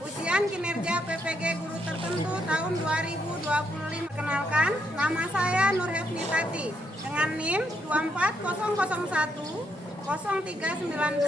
Ujian Kinerja PPG Guru Tertentu tahun 2025. Perkenalkan, nama saya Nur Hefnitati dengan NIM 24001 0392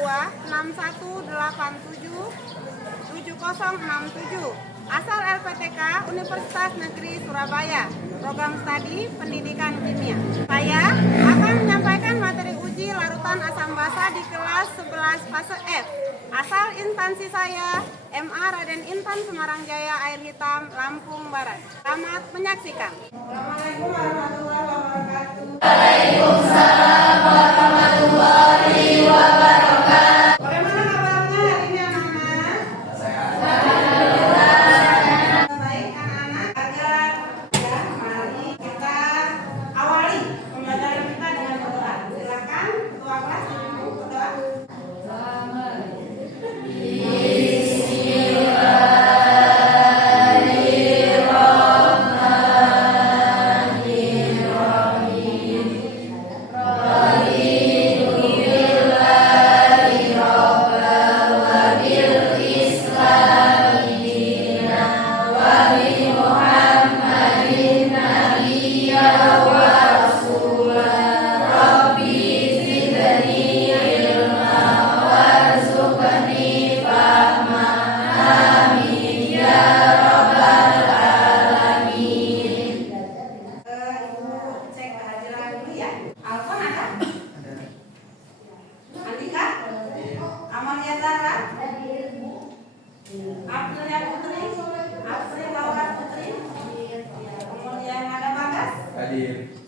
6187 7067. Asal LPTK Universitas Negeri Surabaya. Program studi Pendidikan Kimia. Saya akan menyampaikan materi uji larutan asam basa di kelas 11 fase F. Asal instansi saya MA Raden Intan Semarang Jaya Air Hitam, Lampung Barat. Selamat menyaksikan. Assalamualaikum warahmatullahi wabarakatuh. Waalaikumsalam warahmatullahi wabarakatuh. Bagaimana kabarnya hari ini anak-anak? Baik anak-anak, agar ya mari kita awali pembelajaran kita dengan berdoa. Silakan ketua kelas berdoa.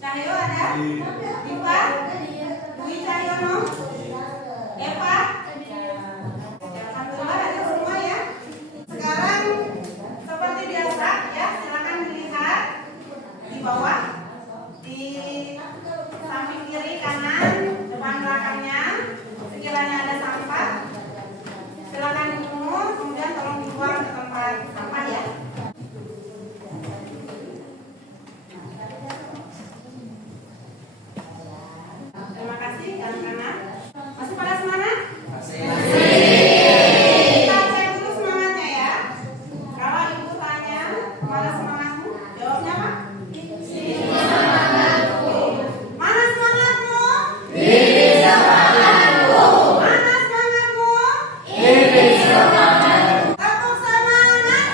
Cahyo ada? Diva? Dwi Cahyono? Eva? Alhamdulillah ada semua ya. Sekarang seperti biasa ya, silakan dilihat di bawah, di samping kiri kanan, depan belakangnya. Sekiranya ada sampah, silakan dipungut, kemudian tolong dibuang ke tempat sampah ya. Terima kasih anak-anak. Masih pada semangat? Masih. Kita cek dulu semangatnya ya. Kalau ibu tanya, mana semangatmu? Jawabnya apa? Semangatku. Mana semangatmu? Ini semangatku. Mana semangatmu? Ini semangatku. Tepuk semangat.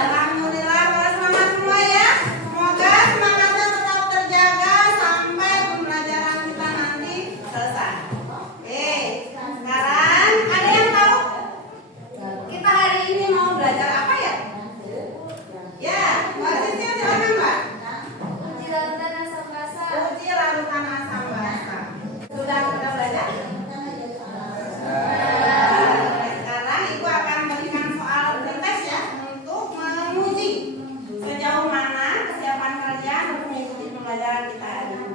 Alhamdulillah, pada semangat semua ya. Semoga semangatnya tetap terjaga sampai pembelajaran kita nanti selesai. Oke, sekarang ada yang tahu kita hari ini mau belajar apa ya? Ya, Mbak Sisil silakan Mbak. Uji larutan asam basa. Uji larutan asam basa. Sudah belajar? Sekarang Ibu akan berikan soal pretest ya untuk menguji sejauh mana kesiapan kalian untuk mengikuti pembelajaran kita hari ini.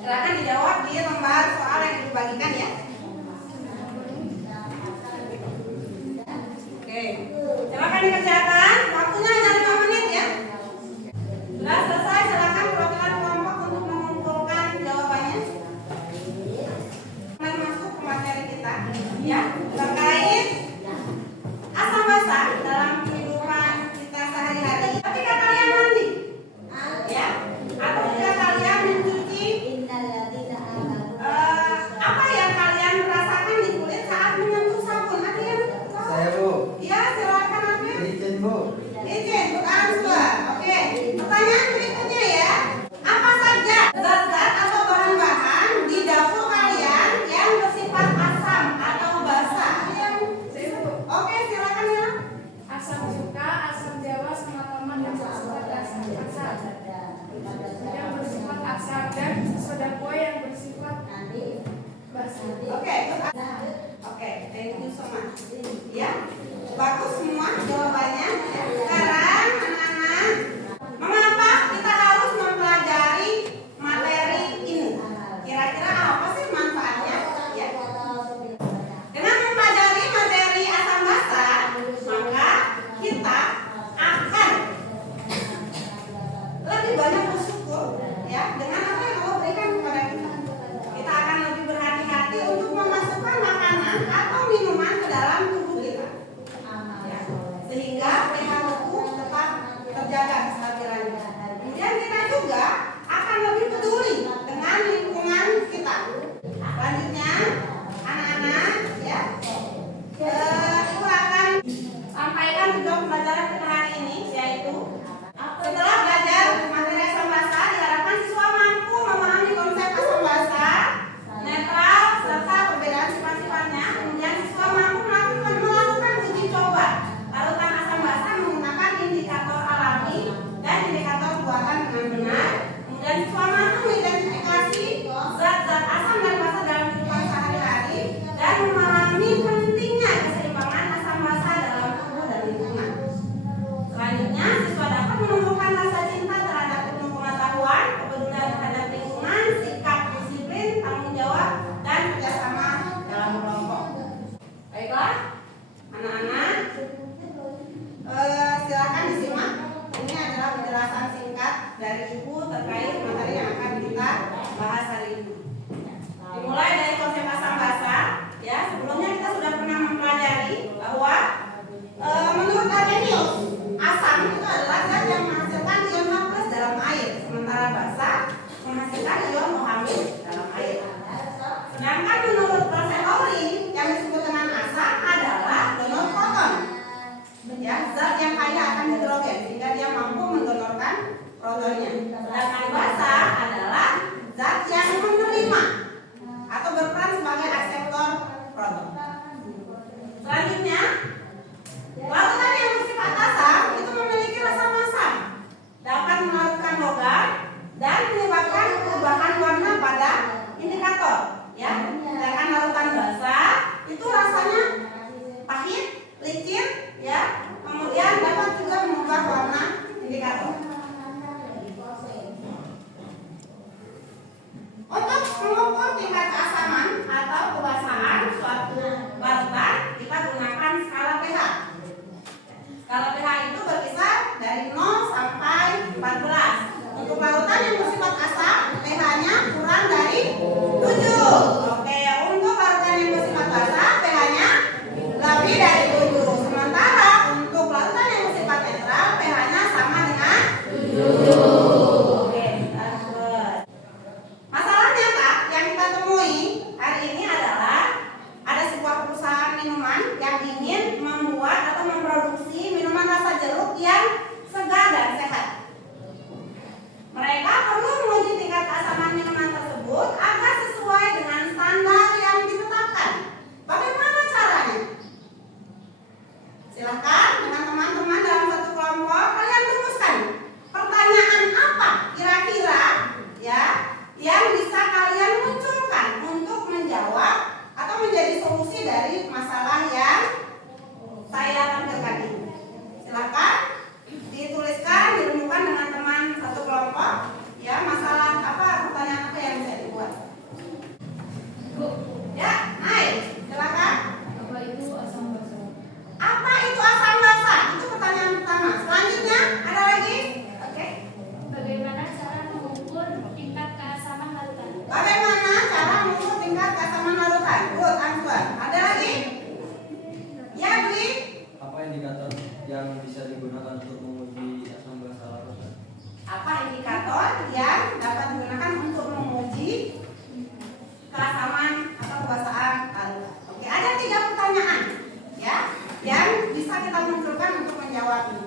Silakan dijawab di lembar soal yang dibagikan ya. Oke, silakan dikerjakan. Waktunya hanya 5 menit ya. Sudah selesai, silakan perwakilan kelompok untuk mengumpulkan jawabannya. Mari masuk ke materi kita ya, terkait asam basa dalam kehidupan kita sehari-hari. Ketika kalian mandi ya, atau ketika kalian mencuci, apa yang kalian rasakan di kulit saat menyentuh sabun? Ada yang tahu? Saya Bu, Ya, silakan ambil. izin Bu. Izin, bukan suara. Oke, pertanyaan berikutnya ya. Apa saja zat-zat atau bahan-bahan di dapur kalian yang bersifat asam atau basa? Oke, silakan ya. Asam cuka, asam jawa, sama teman yang bersifat asam. Yang bersifat asam dan soda kue yang bersifat basa. Oke, oke, thank you so much. Ya, bagus semua jawabannya. Sekarang anak-anak, mengapa kita harus mempelajari materi ini? Kira-kira apa sih manfaatnya? Ya. Dengan mempelajari materi asam basa, maka kita akan lebih banyak bersyukur ya dengan apa yang Allah ion OH dalam air. Sedangkan menurut Prosetori yang disebut dengan asam adalah donor proton. Ya, zat yang kaya akan hidrogen sehingga dia mampu mendonorkan protonnya. Sedangkan basa adalah zat yang menerima atau berperan sebagai akseptor proton. Selanjutnya, lautan yang bersifat asam itu memiliki rasa masam, dapat melarutkan logam dan menyebabkan perubahan warna pada indikator. Ya, sedangkan lautan basa itu rasanya pahit, licin, ya, kemudian dapat juga mengubah warna indikator. Untuk mengukur tingkat keasaman atau kebasaan suatu lautan, kita gunakan skala pH. Skala pH itu berkisar dari 0 sampai 14. Untuk lautan yang bersifat asam, pH-nya kurang dari 7. Oke, untuk lautan yang bersifat basa, pH-nya lebih dari 7. Sementara untuk lautan yang bersifat netral, pH-nya sama dengan 7. Oke, lanjut. Masalah nyata yang kita temui hari ini adalah ada sebuah perusahaan minuman yang ingin membuat atau memproduksi minuman rasa jeruk yang segar dan sehat. Mereka perlu menguji tingkat keasaman minuman tersebut agar sesuai dengan standar yang ditetapkan. Bagaimana caranya? Silahkan dengan teman-teman dalam satu kelompok kalian rumuskan pertanyaan apa kira-kira ya yang bisa kalian munculkan untuk menjawab atau menjadi solusi dari masalah yang saya tampilkan ini. Silakan dituliskan, direnungkan dengan teman satu kelompok. Ya, masalah apa, pertanyaan apa yang bisa dibuat? Ya, naik. Silakan. Apa itu asam basa? Apa itu asam basa? Itu pertanyaan pertama. Selanjutnya ada lagi? Oke. Bagaimana cara mengukur tingkat keasaman lautan? Bagaimana cara mengukur tingkat keasaman larutan? Good answer. Ada lagi? Ya, Dwi. Apa indikator yang bisa digunakan untuk menguji asam basa larutan? Apa indikator yang dapat digunakan untuk menguji keasaman atau kebasaan larutan? Oke, ada 3 pertanyaan ya yang bisa kita munculkan untuk menjawabnya.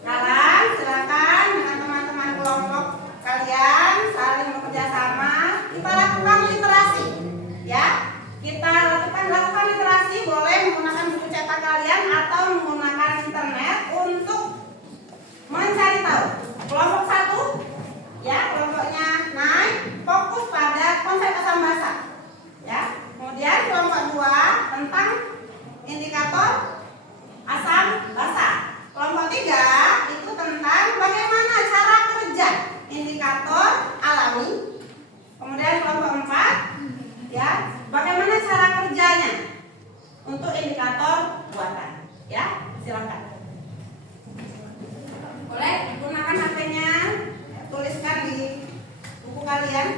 Sekarang silakan dengan teman-teman kelompok kalian saling bekerja sama, kita lakukan literasi ya. Kita lakukan literasi, boleh menggunakan buku cetak kalian atau menggunakan internet untuk mencari tahu. Kelompok 1 ya, kelompoknya naik fokus pada konsep asam basa ya. Kemudian kelompok 2 tentang indikator asam basa. Kelompok 3 itu tentang bagaimana cara kerja indikator alami. Kemudian kelompok 4 ya, bagaimana cara kerjanya untuk indikator buatan ya. Silakan. Boleh gunakan HP-nya, tuliskan di buku kalian.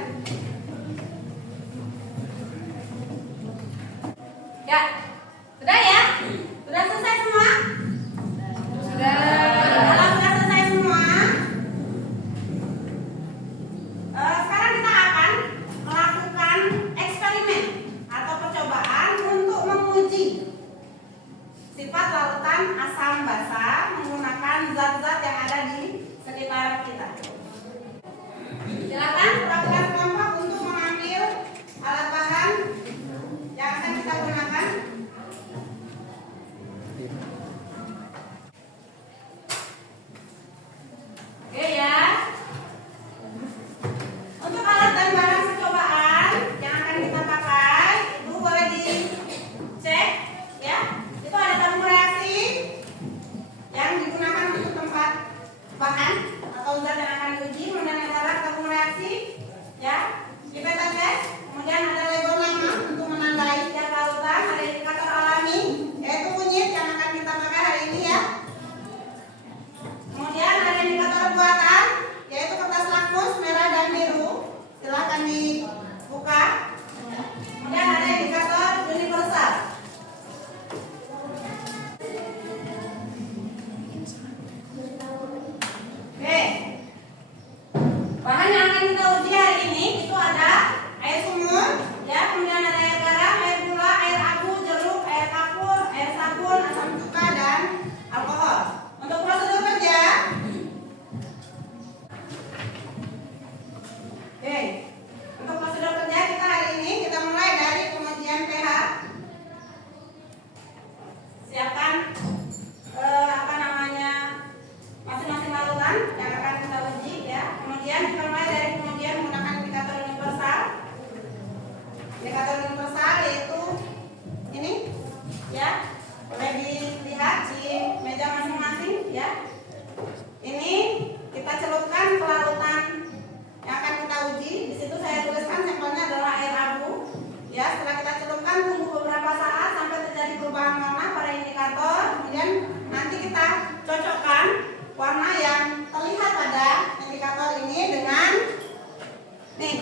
Ya, sudah ya? Sudah selesai semua? Sudah. Kalau sudah selesai semua, sekarang kita akan melakukan eksperimen atau percobaan untuk menguji sifat larutan asam basa menggunakan zat-zat yang ada di sekitar kita. Silakan perwakilan kelompok untuk mengambil alat bahan yang akan kita gunakan.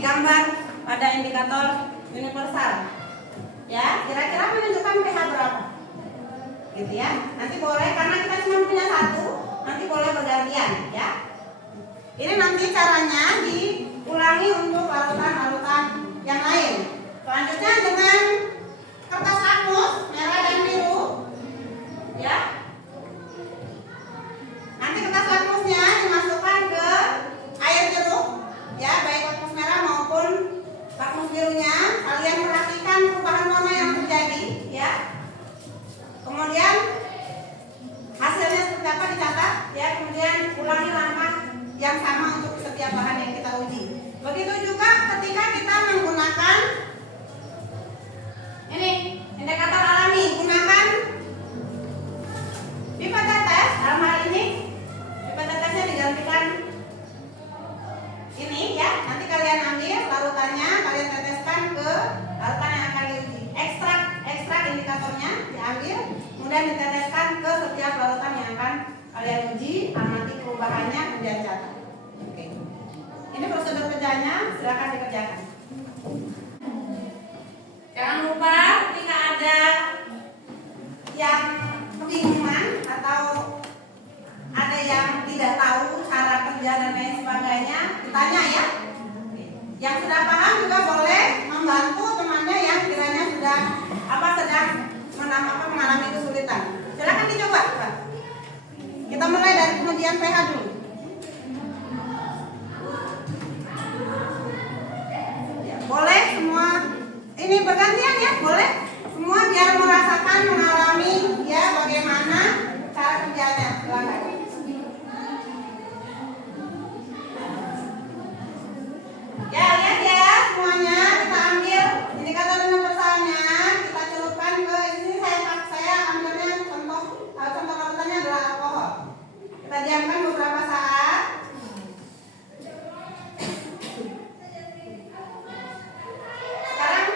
digambar pada indikator universal. Ya, kira-kira menunjukkan pH berapa? Gitu ya. Nanti boleh, karena kita cuma punya satu, nanti boleh bergantian ya. Ini nanti caranya diulangi untuk larutan-larutan yang lain. Selanjutnya dengan kertas lakmus merah dan biru ya. Nanti kertas lakmusnya dimasukkan ke air jeruk ya, baik lakmus merah maupun lakmus birunya. Kalian perhatikan perubahan warna yang terjadi ya. Kemudian hasilnya seperti apa dicatat ya. Kemudian ulangi langkah yang sama untuk setiap bahan yang kita uji. Begitu juga ketika kita menggunakan ini indikator alami, gunakan pipa tetes. Dalam hal ini pipa tetesnya digantikan ini ya. Nanti kalian ambil larutannya, kalian teteskan ke larutan yang akan diuji. Ekstrak indikatornya diambil, kemudian diteteskan ke setiap larutan yang akan kalian uji. Amati perubahannya, kemudian catat. Oke. Ini prosedur kerjanya, silakan dikerjakan. Jangan lupa ketika ada yang kebingungan atau ada yang tidak tahu cara kerja dan lain sebagainya, ditanya ya. Yang sudah paham juga boleh membantu temannya yang kiranya sudah sedang mengalami kesulitan. Silakan dicoba, Pak. Kita mulai dari pengujian pH dulu. Ya, boleh semua ini bergantian ya, boleh semua biar merasakan, mengalami ya bagaimana cara kerjanya. Silakan. Ya, lihat ya semuanya, kita ambil indikator universalnya, kita celupkan ke ini. Saya ambilnya contoh larutannya adalah alkohol. Kita diamkan beberapa saat. Sekarang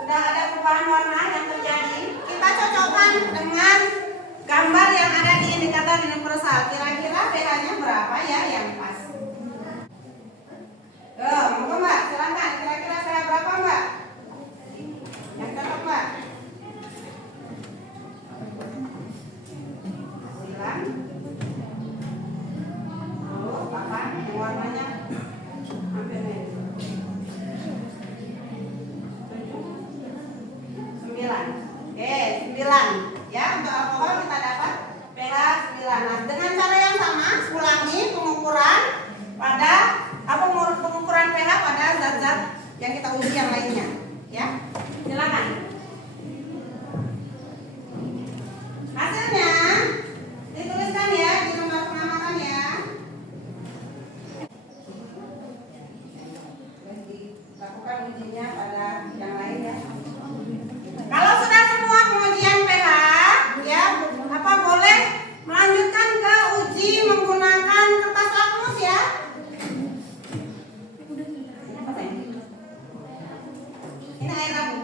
sudah ada perubahan warna yang terjadi. Kita cocokkan dengan gambar yang ada di indikator universal. Kira-kira pH-nya berapa ya yang pas? Monggo Mbak, silakan. Kira-kira pH berapa Mbak? Yang cocok Mbak? 9. Kapan warnanya hampir mirip. 9. Oke, 9 ya. Untuk alkohol kita dapat pH 9. Nah, dengan cara yang sama ulangi pengukuran pada pengukuran pH pada zat-zat yang kita uji yang lainnya ya. Silakan. Hasilnya dituliskan ya di lembar pengamatan ya. Lakukan ujinya pada yang lain ya. Kalau sudah semua pengujian pH ya, boleh melanjutkan ke uji menggunakan kertas lakmus ya. Ini air labu.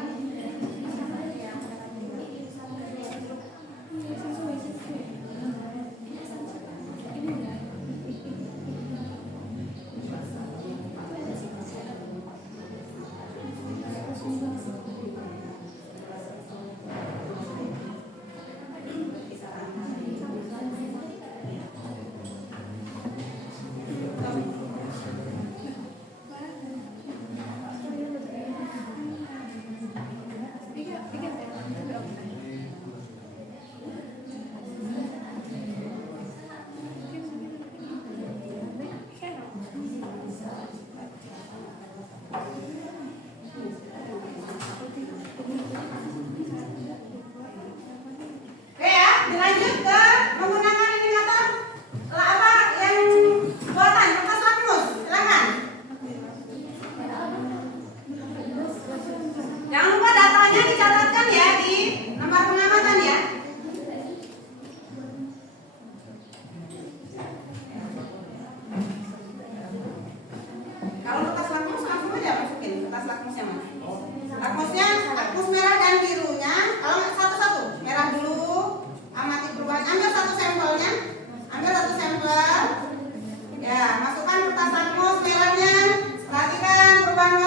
perubahan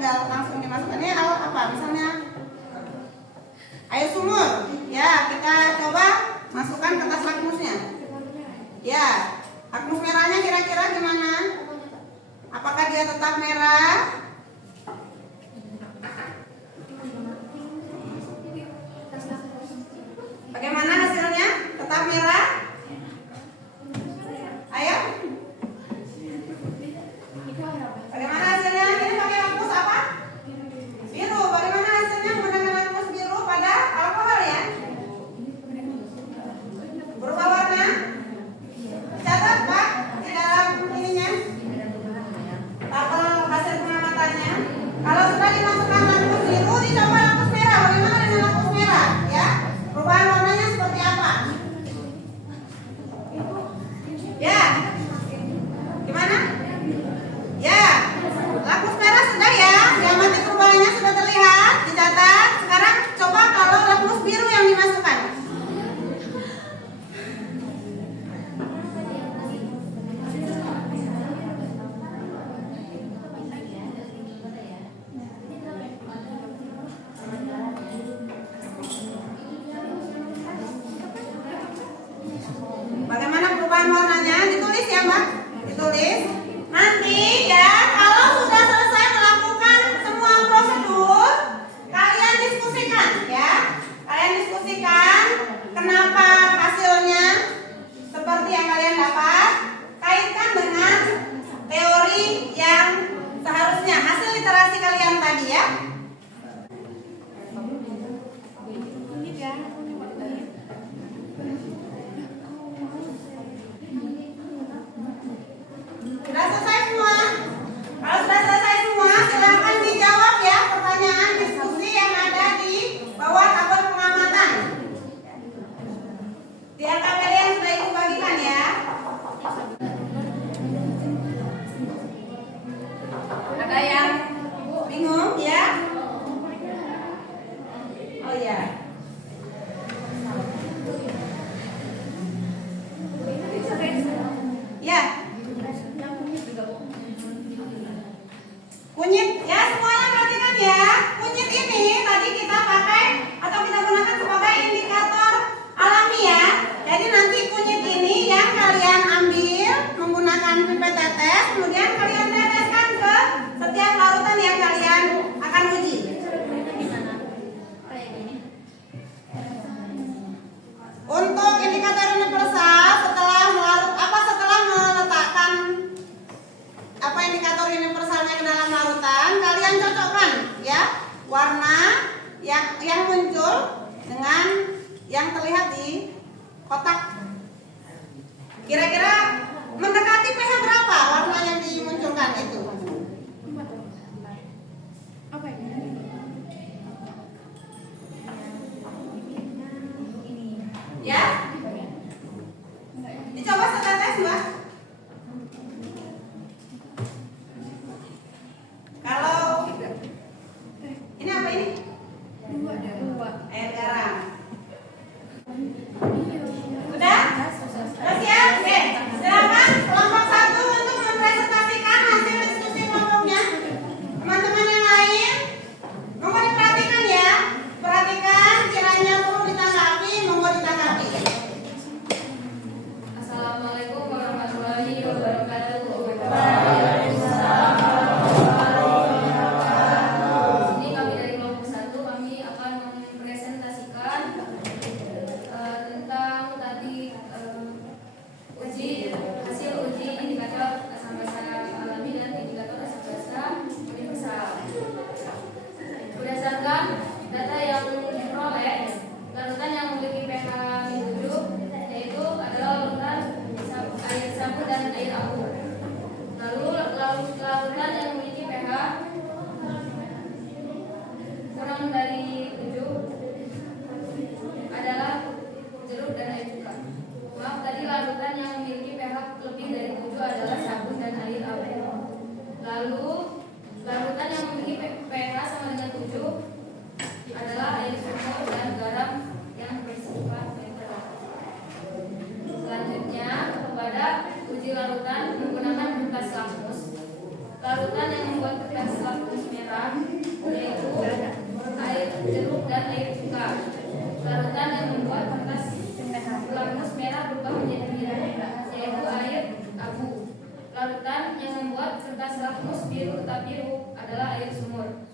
tinggal langsung dimasukkannya apa? Misalnya air sumur. Ya, kita coba masukkan kertas lakmusnya. Ya, lakmus merahnya kira-kira gimana? Apakah dia tetap merah? Bagaimana hasilnya? Tetap merah? Ayo. Bagaimana hasilnya? Ini pakai lakmus apa? Biru. Bagaimana hasilnya menggunakan lakmus biru pada alkohol ya? Berubah warna? Catat Pak di dalam ininya. Tabel hasil pengamatannya. Kalau sudah dimasukkan lakmus biru, dicoba lakmus merah. Bagaimana dengan lakmus merah? Ya, perubahan warnanya seperti apa? Ya, gimana? Ya, lakmus merah sudah ya. Diamati perubahannya sudah terlihat, dicatat. Sekarang coba kalau lakmus biru yang dimasukkan. Bagaimana perubahan warnanya? Ditulis ya Mbak? Ditulis. Nanti ya, kalau sudah selesai melakukan semua prosedur, kalian diskusikan ya. Kalian diskusikan kenapa hasilnya seperti yang kalian dapat. Kaitkan dengan teori yang seharusnya hasil literasi kalian tadi ya. Sudah selesai semua? Kalau sudah selesai semua, silakan dijawab ya pertanyaan diskusi yang ada di bawah tabel pengamatan. Biar kalian sudah ibu bagikan ya. Ada yang bingung ya? Oh ya. Ya. Kunyit ya, semuanya perhatikan ya. Kunyit ini tadi kita pakai atau kita gunakan sebagai indikator alami ya. Jadi nanti kunyit ini yang kalian ambil menggunakan pipet tetes, kemudian kalian teteskan ke setiap larutan yang kalian akan uji. Untuk indikator universal setelah meletakkan indikator universalnya ke dalam larutan, kalian cocokkan ya warna yang muncul dengan yang terlihat di kotak. Kira-kira mendekati pH berapa warna yang dimunculkan itu? Ya? Dicoba setetes Mbak. Kalau ini apa ini? Air garam. Sudah? Sudah siap? Oke. Silakan lemus biru tetap biru adalah air sumur.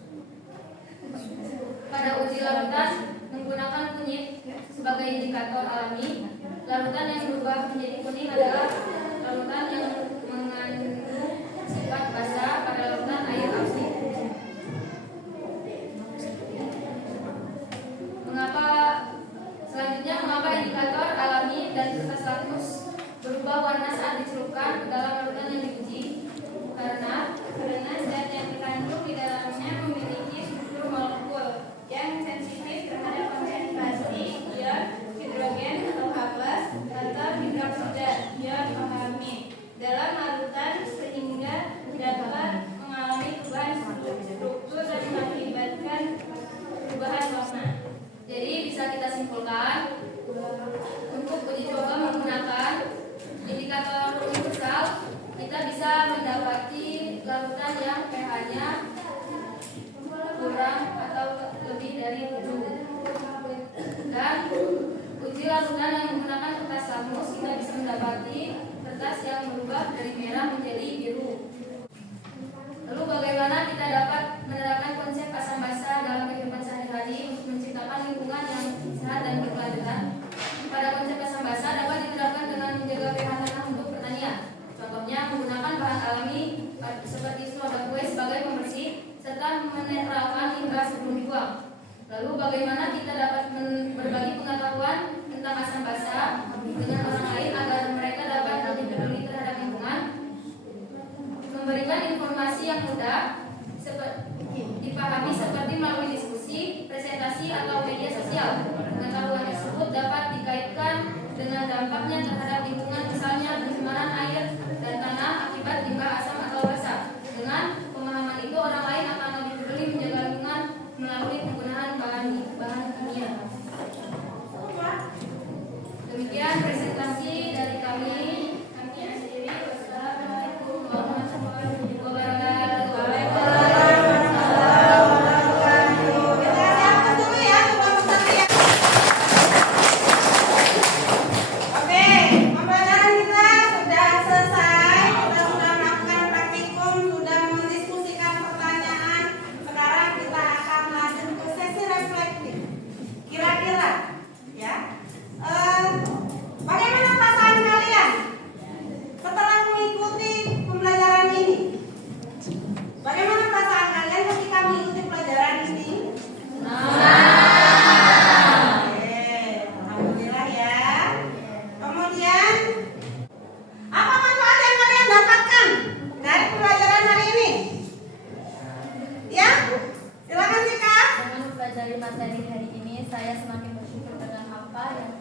Pada uji larutan menggunakan kunyit sebagai indikator alami, larutan yang berubah menjadi kuning adalah larutan yang mengandung sifat basa pada larutan air asin. Mengapa indikator alami dan kertas lakmus berubah warna saat dicelupkan ke dalam larutan yang diuji? Karena zat yang terkandung di dalamnya memiliki struktur molekul yang sensitif terhadap konsentrasi ion hidrogen atau H+ atau hidroksida ion OH- dalam larutan sehingga dapat mengalami perubahan struktur dan mengakibatkan perubahan warna. Jadi bisa kita simpulkan, untuk uji coba menggunakan indikator universal kita bisa mendapati larutan yang pH-nya kurang atau lebih dari 7. Dan uji larutan yang menggunakan kertas lakmus kita bisa mendapati kertas yang berubah dari merah menjadi biru. Lalu bagaimana kita dapat menerapkan konsep asam basa dalam kehidupan sehari-hari untuk menciptakan lingkungan yang sehat dan berkelanjutan? Pada konsep asam basa dapat diterapkan dengan menjaga pH tanah untuk pertanian. Contohnya menggunakan bahan alami seperti soda kue sebagai pembersih serta menetralkan limbah sebelum dibuang. Lalu bagaimana kita dapat berbagi pengetahuan tentang asam basa dengan orang lain agar mereka dapat lebih peduli terhadap lingkungan? Memberikan informasi yang mudah dipahami seperti melalui diskusi, presentasi, atau media sosial. Pengetahuan tersebut dapat dikaitkan dengan dampaknya terhadap lingkungan, misalnya pencemaran air dan tanah akibat limbah asam atau basa. Dengan pemahaman itu, orang lain akan lebih peduli menjaga lingkungan melalui penggunaan bahan kimia. Demikian presentasi dari kami. Kami akhiri. Wassalamualaikum warahmatullahi wabarakatuh. Bagaimana perasaan kalian setelah mengikuti pembelajaran ini? Bagaimana perasaan kalian ketika mengikuti pelajaran ini? Alhamdulillah ya. Kemudian, apa manfaat yang kalian dapatkan dari pembelajaran hari ini? Ya, silakan Sika. Dengan mempelajari materi hari ini, saya semakin bersyukur dengan apa yang